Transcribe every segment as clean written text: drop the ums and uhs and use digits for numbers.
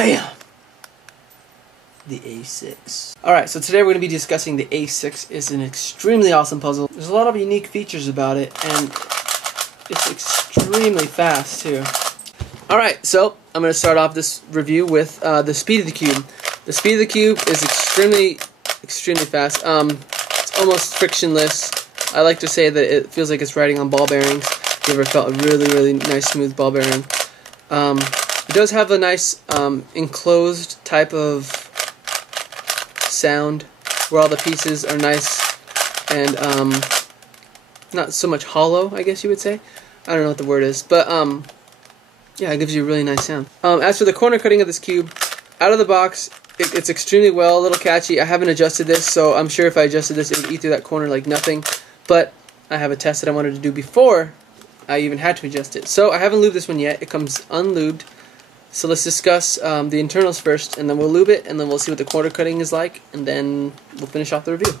I am the A6. Alright, so today we're going to be discussing the A6. It's an extremely awesome puzzle. There's a lot of unique features about it, and it's extremely fast too. Alright, so I'm going to start off this review with the speed of the cube. The speed of the cube is extremely fast. It's almost frictionless. I like to say that it feels like it's riding on ball bearings. If you ever felt a really nice smooth ball bearing. It does have a nice enclosed type of sound where all the pieces are nice and not so much hollow, I guess you would say. I don't know what the word is, but yeah, it gives you a really nice sound. As for the corner cutting of this cube, out of the box, it's extremely well, a little catchy. I haven't adjusted this, so I'm sure if I adjusted this, it would eat through that corner like nothing. But I have a test that I wanted to do before I even had to adjust it. So I haven't lubed this one yet. It comes unlubed. So let's discuss the internals first, and then we'll lube it, and then we'll see what the corner cutting is like, and then we'll finish off the review.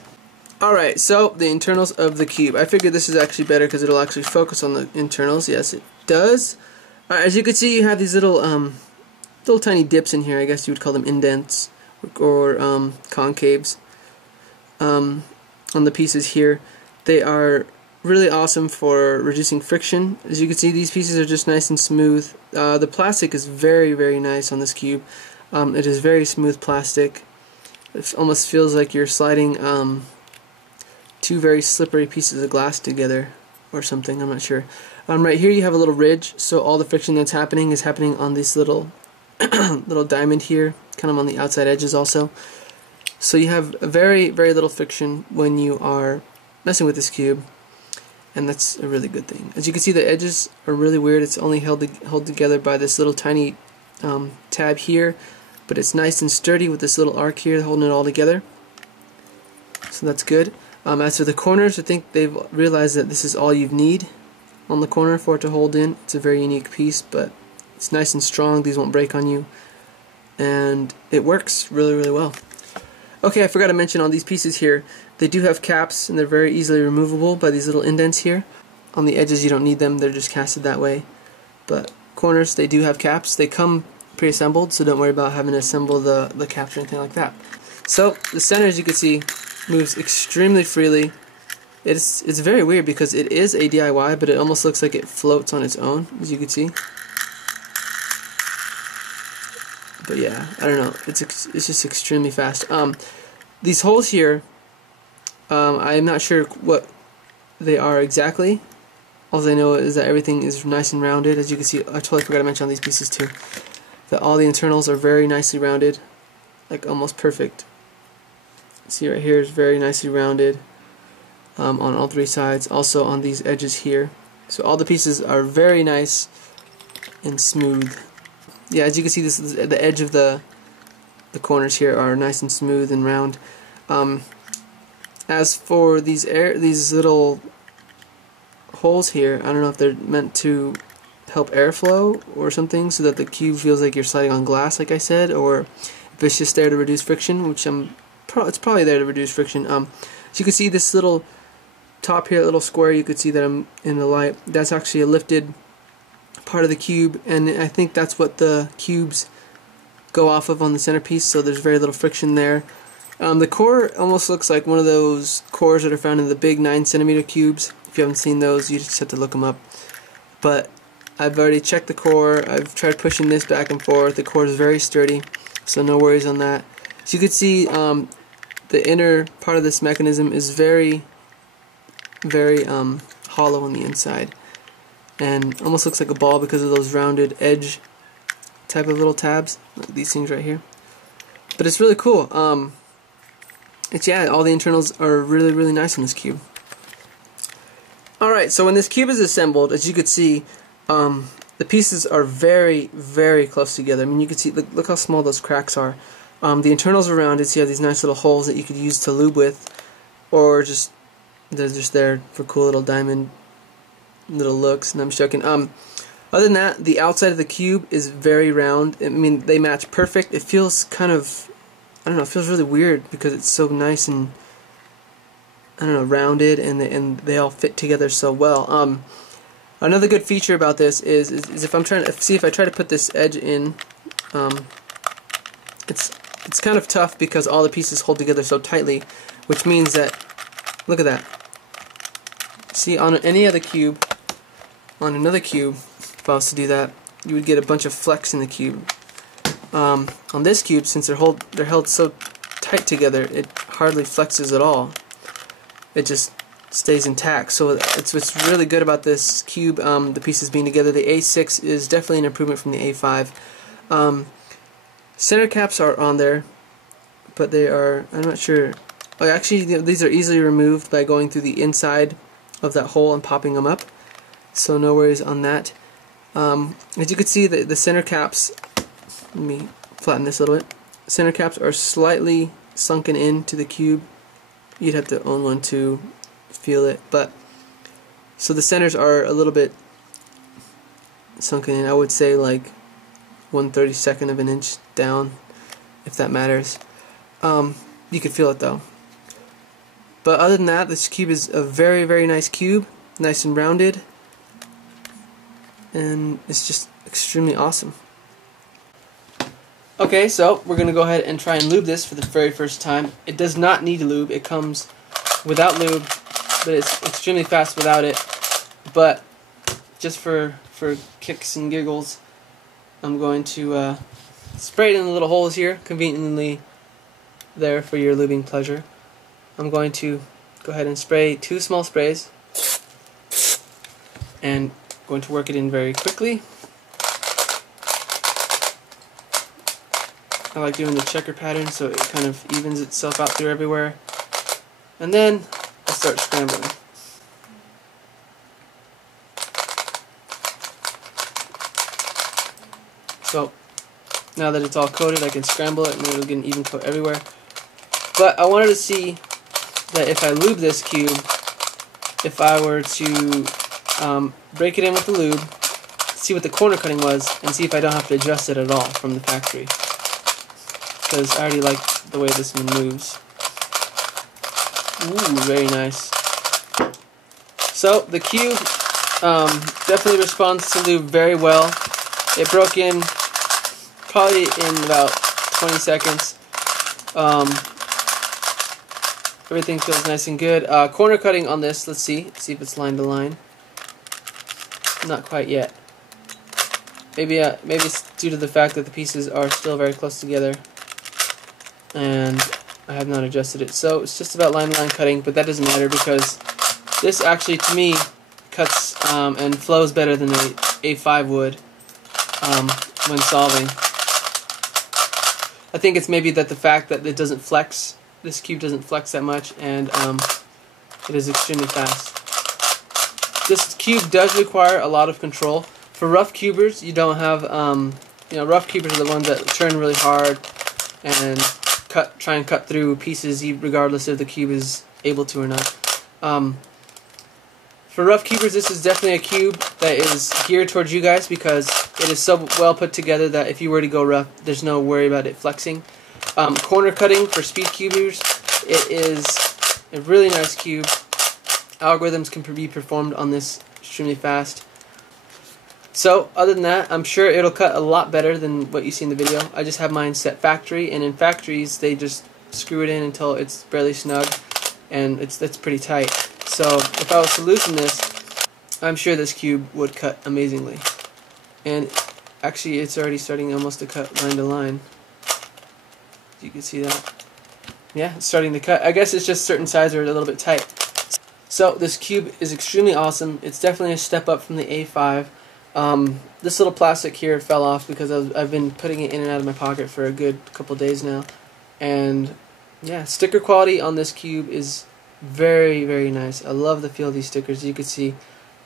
Alright, so the internals of the cube. I figured this is actually better because it'll actually focus on the internals. Yes, it does. As you can see, you have these little tiny dips in here. I guess you would call them indents or concaves on the pieces here. They are really awesome for reducing friction. As you can see, these pieces are just nice and smooth. The plastic is very nice on this cube. It is very smooth plastic. It almost feels like you're sliding two very slippery pieces of glass together or something, I'm not sure. Right here you have a little ridge, so all the friction that's happening is happening on this little little diamond here, kind of on the outside edges also. So you have very little friction when you are messing with this cube. And that's a really good thing. As you can see, the edges are really weird. It's only held together by this little tiny tab here, but it's nice and sturdy with this little arc here holding it all together. So that's good. As for the corners, I think they've realized that this is all you need on the corner for it to hold in. It's a very unique piece, but it's nice and strong. These won't break on you, and it works really well. Okay, I forgot to mention on these pieces here, they do have caps, and they're very easily removable by these little indents here. On the edges you don't need them, they're just casted that way. But corners, they do have caps. They come pre-assembled, so don't worry about having to assemble the caps or anything like that. So, the center, as you can see, moves extremely freely. It's very weird because it is a DIY, but it almost looks like it floats on its own, as you can see. But yeah, I don't know. It's just extremely fast. These holes here, I'm not sure what they are exactly. All I know is that everything is nice and rounded. As you can see, I totally forgot to mention on these pieces too, that all the internals are very nicely rounded, like almost perfect. See right here is very nicely rounded on all three sides. Also on these edges here. So all the pieces are very nice and smooth. Yeah, as you can see, this is the edge of the corners here are nice and smooth and round. As for these little holes here, I don't know if they're meant to help airflow or something, so that the cube feels like you're sliding on glass, like I said, or if it's just there to reduce friction, which it's probably there to reduce friction. So you can see this little top here, little square. You could see that I'm in the light. That's actually a lifted part of the cube, and I think that's what the cubes go off of on the centerpiece, so there's very little friction there. The core almost looks like one of those cores that are found in the big 9cm cubes. If you haven't seen those, you just have to look them up. But I've already checked the core. I've tried pushing this back and forth. The core is very sturdy, so no worries on that. So you can see the inner part of this mechanism is very hollow on the inside, and almost looks like a ball because of those rounded edge type of little tabs, like these things right here. But it's really cool. Yeah, all the internals are really nice in this cube. Alright, so when this cube is assembled, as you can see, the pieces are very close together. I mean, you can see, look how small those cracks are. The internals are rounded, so you have these nice little holes that you could use to lube with, or they're just there for cool little diamond little looks, and I'm joking. Other than that, the outside of the cube is very round. I mean, they match perfect. It feels kind of, I don't know, it feels really weird because it's so nice and, I don't know, rounded, and they all fit together so well. Another good feature about this is if I'm trying to see if I try to put this edge in, it's kind of tough because all the pieces hold together so tightly, which means that, look at that. See, on any other cube, on another cube, if I was to do that, you would get a bunch of flex in the cube. On this cube, since they're held so tight together, it hardly flexes at all. It just stays intact. So it's what's really good about this cube, the pieces being together. The A6 is definitely an improvement from the A5. Center caps are on there, but they are, I'm not sure. Oh, actually, these are easily removed by going through the inside of that hole and popping them up. So no worries on that. As you can see, the center caps, let me flatten this a little bit. Center caps are slightly sunken into the cube. You'd have to own one to feel it, but so the centers are a little bit sunken in. I would say like 1/32 of an inch down, if that matters. You could feel it though. But other than that, this cube is a very, very nice cube, nice and rounded, and it's just extremely awesome. Okay, so we're going to go ahead and try and lube this for the very first time. It does not need lube. It comes without lube, but it's extremely fast without it. But just for kicks and giggles, I'm going to spray it in the little holes here, conveniently there for your lubing pleasure. I'm going to go ahead and spray 2 small sprays, and going to work it in very quickly. I like doing the checker pattern so it kind of evens itself out through everywhere. And then I start scrambling. So now that it's all coated, I can scramble it and it'll get an even coat everywhere. But I wanted to see that if I lube this cube, if I were to break it in with the lube, see what the corner cutting was, and see if I don't have to adjust it at all from the factory. Because I already like the way this one moves. Ooh, very nice. So the cube definitely responds to lube very well. It broke in probably in about 20 seconds. Everything feels nice and good. Corner cutting on this, let's see if it's line to line. Not quite yet. Maybe it's due to the fact that the pieces are still very close together, and I have not adjusted it. So it's just about line to line cutting, but that doesn't matter because this actually, to me, cuts and flows better than the A5 would when solving. I think it's maybe that the fact that it doesn't flex, this cube doesn't flex that much, and it is extremely fast. This cube does require a lot of control. For rough cubers, you don't have, rough cubers are the ones that turn really hard and try and cut through pieces regardless if the cube is able to or not. For rough cubers, this is definitely a cube that is geared towards you guys because it is so well put together that if you were to go rough, there's no worry about it flexing. Corner cutting for speed cubers, it is a really nice cube. Algorithms can be performed on this extremely fast. So other than that, I'm sure it'll cut a lot better than what you see in the video. I just have mine set factory, and in factories they just screw it in until it's barely snug, and that's pretty tight. So if I was to loosen this, I'm sure this cube would cut amazingly. And actually it's already starting almost to cut line to line. You can see that. Yeah, it's starting to cut. I guess it's just certain sides are a little bit tight. So this cube is extremely awesome. It's definitely a step up from the A5. This little plastic here fell off because I've been putting it in and out of my pocket for a good couple days now. And yeah, sticker quality on this cube is very, very nice. I love the feel of these stickers. You can see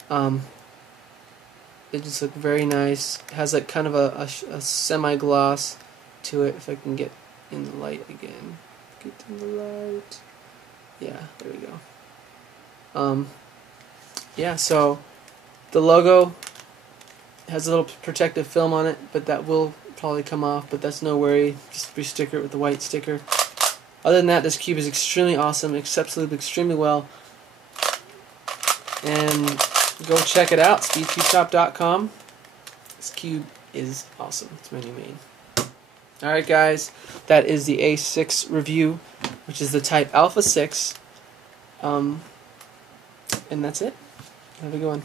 they just look very nice. It has like kind of a semi-gloss to it. If I can get in the light again. Get in the light. Yeah, there we go. Yeah, so the logo has a little protective film on it, but that will probably come off, but that's no worry. Just re-sticker it with the white sticker. Other than that, this cube is extremely awesome, accepts lube extremely well. And go check it out, speedcubeshop.com. This cube is awesome. It's my new main. Alright guys, that is the A6 review, which is the Type Alpha 6. And that's it. Have a good one.